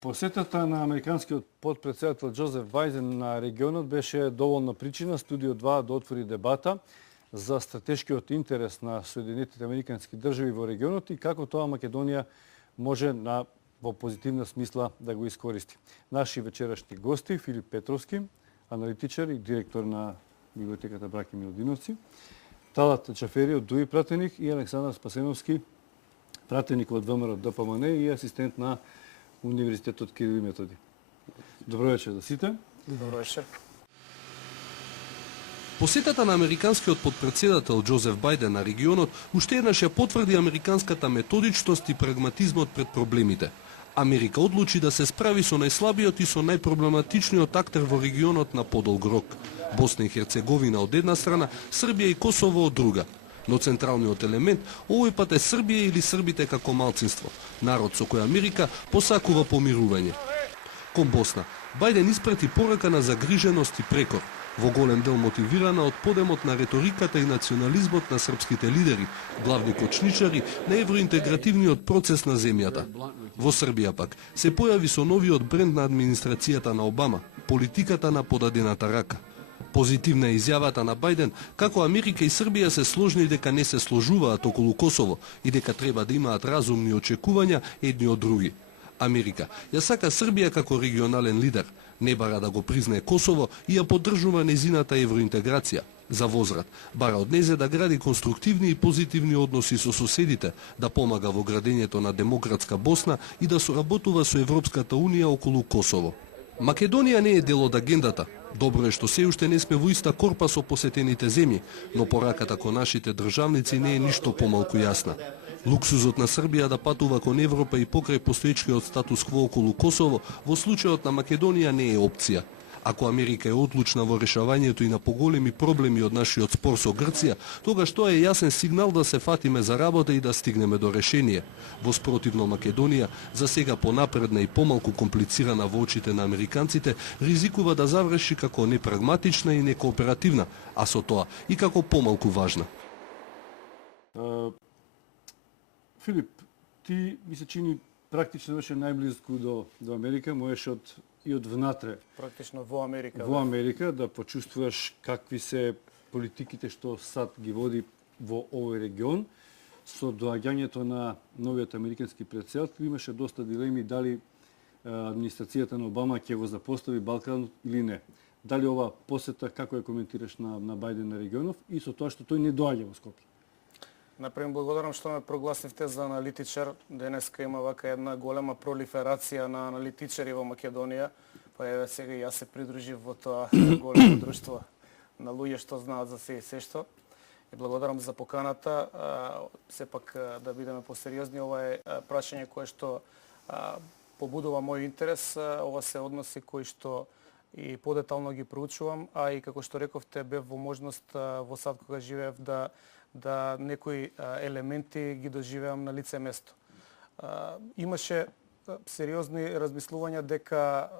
Посетата на американскиот подпредседател Џозеф Бајден на регионот беше доволна причина Студио 2 да отвори дебата за стратешкиот интерес на Соединетите американски држави во регионот и како тоа Македонија може во позитивна смисла да го искористи. Наши вечерашни гости Филип Петровски, аналитичар и директор на библиотеката Браќа Милодиновци, Талат Џафери од ДУИ пратеник и Александар Спасеновски, пратеник од ВМРО ДПМН и асистент на Универзитетот Кирил и Методи. Добро вечер за сите. Добро вечер. Посетата на американскиот подпредседател Џозеф Бајден на регионот уште еднаш ја потврди американската методичност и прагматизмот пред проблемите. Америка одлучи да се справи со најслабиот и со најпроблематичниот актер во регионот на подолг рок. Босна и Херцеговина од една страна, Србија и Косово од друга. Но централниот елемент овој пат е Србија или србите како малцинство, народ со кој Америка посакува помирување. Кон Босна, Бајден испрати порака на загриженост и прекор, во голем дел мотивирана од подемот на реториката и национализмот на српските лидери, главни кочничари на евроинтегративниот процес на земјата. Во Србија пак се појави со новиот бренд на администрацијата на Обама, политиката на подадената рака. Позитивна е изјавата на Бајден како Америка и Србија се сложни дека не се сложуваат околу Косово и дека треба да имаат разумни очекувања едни од други. Америка ја сака Србија како регионален лидер, не бара да го признае Косово и ја поддржува незината евроинтеграција. За возврат, бара од незе да гради конструктивни и позитивни односи со соседите, да помага во градењето на демократска Босна и да соработува со Европската Унија околу Косово. Македонија не е дел од агендата. Добро е што се уште не сме во иста корпа со посетените земји, но пораката кон нашите државници не е ништо помалку јасна. Луксузот на Србија да патува кон Европа и покрај постоечкиот статус кво околу Косово во случајот на Македонија не е опција. Ако Америка е одлучна во решавањето и на поголеми проблеми од нашиот спор со Грција, тогаш тоа е јасен сигнал да се фатиме за работа и да стигнеме до решение. Во спротивно Македонија, за сега понапредна и помалку комплицирана во очите на американците, ризикува да заврши како непрагматична и некооперативна, а со тоа и како помалку важна. Филип, ти ми се чини практично беше најблиску до Америка, можеш и од внатре. Практично во Америка. Во Америка да почувствуваш какви се политиките што САД ги води во овој регион. Со доаѓањето на новиот американски претседател имаше доста дилеми дали администрацијата на Обама ќе го запостави Балканот или не. Дали ова посета, како ја коментираш на Бајден на регионов и со тоа што тој не доаѓа во Скопје? Например, благодарам што ме прогласивте за аналитичар. Денеска има вака една голема пролиферација на аналитичари во Македонија. Па еве сега јас се придружив во тоа големо друштво на луѓе што знаат за се и се што. И благодарам за поканата. Сепак да бидеме посериозни, ова е прашање кое што побудува мој интерес. Ова се односи кои што и подетално ги проучувам, а и како што рековте бев во можност во САД кога живеев да некои елементи ги доживеам на лице место. Имаше сериозни размислувања дека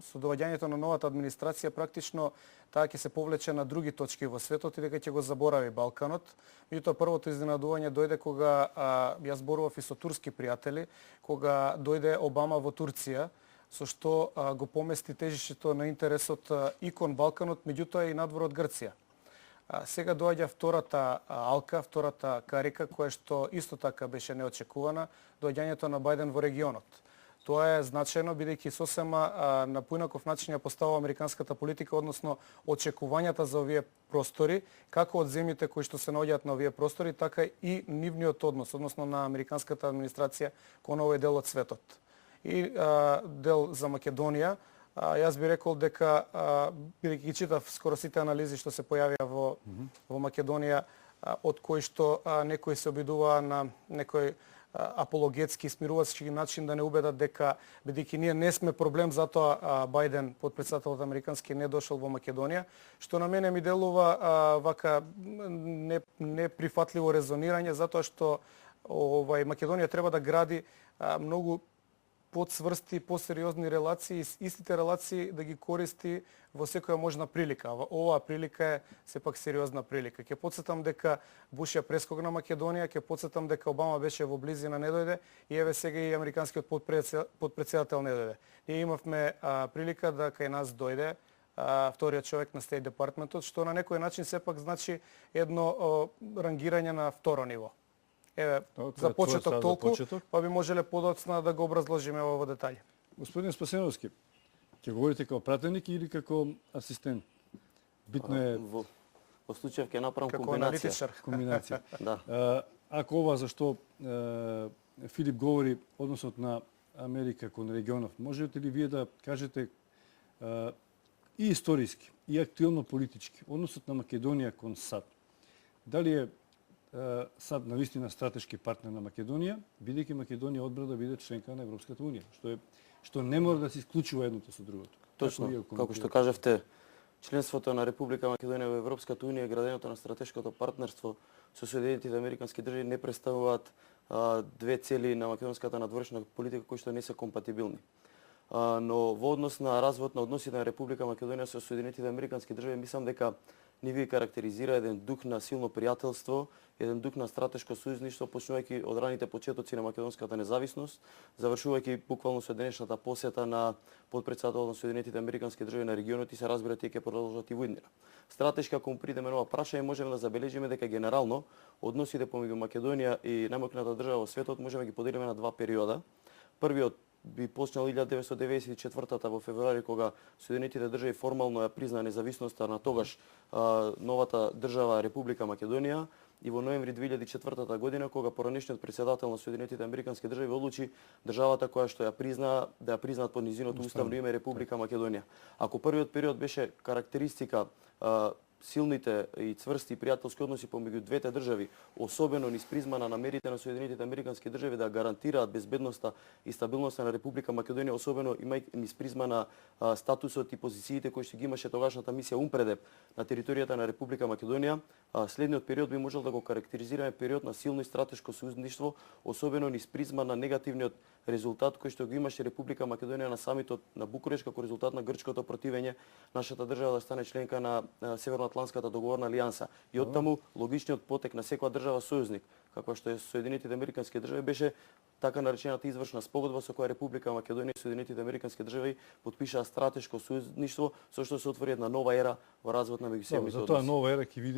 со доаѓањето на новата администрација практично таа ќе се повлече на други точки во светот и дека ќе го заборави Балканот. Меѓутоа првото изненадување дојде кога јас зборував и со турски пријатели, кога дојде Обама во Турција, со што го помести тежишето на интересот и кон Балканот, меѓутоа и надвор од Грција. Сега доаѓа втората алка, втората карика, која што исто така беше неочекувана, доаѓањето на Бајден во регионот. Тоа е значајно, бидејќи сосема на поинаков начин ја поставува американската политика, односно очекувањата за овие простори, како од земјите кои што се наоѓаат на овие простори, така и нивниот однос, односно на американската администрација кон овој дел од светот. И дел за Македонија, јас би рекол дека, бидејќи ги читав скоро сите анализи што се појавија во Македонија, од кои што некои се обидуваа на некој апологетски, смирувачки начин да не убедат дека, бидејќи ние не сме проблем, затоа Бајден, подпредседателот американски, не дошол во Македонија, што на мене ми делува вака неприфатливо резонирање, затоа што Македонија треба да гради многу подсврсти посериозни релации и истите релации да ги користи во секоја можна прилика. Оваа прилика е сепак сериозна прилика. Ќе потсетам дека Буш ја прескокна Македонија, ќе потсетам дека Обама беше во близина, не дојде, и еве сега и американскиот подпредседател не дојде. Ние имавме прилика да кај нас дојде вториот човек на Стейт Департментот, што на некој начин сепак значи едно рангирање на второ ниво. Еве, за почеток толку, па би можеле подоцна да го образложиме во детаљи. Господин Спасеновски, ќе говорите како пратеник или како асистент? Битно е Во случајов ќе направам Како комбинација. аналитичар. комбинација. Да. Ако ова зашто Филип говори односот на Америка кон регионов, можете ли вие да кажете и историски, и актуелно политички, односот на Македонија кон САД? Дали е САД навистина стратешки партнер на Македонија, бидејќи Македонија одбра да биде членка на Европската унија, што не мора да се исклучува едното со другото. Точно, вие како што кажавте, членството на Република Македонија во Европската унија и градењето на стратешкото партнерство со Соединетите американски држави не представуваат две цели на македонската надворешна политика кои што не се компатибилни. Но во однос на развод на односите на Република Македонија со Соединетите американски држави, мислам дека ни ви карактеризира еден дух на силно пријателство, еден дух на стратешко сојузништво, почнувајќи од раните почетоци на македонската независност, завршувајќи буквално со денешната посета на подпредседател на Соединетите американски држави на регионот и се разбира тие ќе продолжат и во иднина. Стратешки, ако му придеме на ова прашање, можеме да забележиме дека генерално односите помеѓу Македонија и најмалката држава во светот можеме да ги поделиме на два периода. Првиот би почнал 1994 во февруари, кога Соединетите држави формално ја призна независноста на тогаш новата држава Република Македонија, и во ноември 2004 година, кога поранешниот председател на Соединетите американски држави одлучи државата која што ја призна да ја признаат под низиното уставно име Република Македонија. Ако првиот период беше карактеристика силните и цврсти пријателски односи помеѓу двете држави, особено низ призма на намерите на Соединетите американски држави да гарантираат безбедноста и стабилноста на Република Македонија, особено имајќи низ призма на статусот и позициите кои што ги имаше тогашната мисија UNPREDEP на територијата на Република Македонија, следниот период би можел да го карактеризираме период на силно и стратешко сојузништво, особено низ призма на негативниот резултат кој што го имаше Република Македонија на самитот на Букуреш како резултат на грчкото противење нашата држава да стане членка на Северноатлантската договорна алијанса. И оттаму логичниот потек на секоја држава сојузник, каква што е Соединетите американски држави, беше така наречената извршна спогодба со која Република Македонија и Соединетите американски држави потпишаа стратешко сојузништво, со што се отвори една нова ера во развод на меѓусебните односи. Затоа нова ера ќе види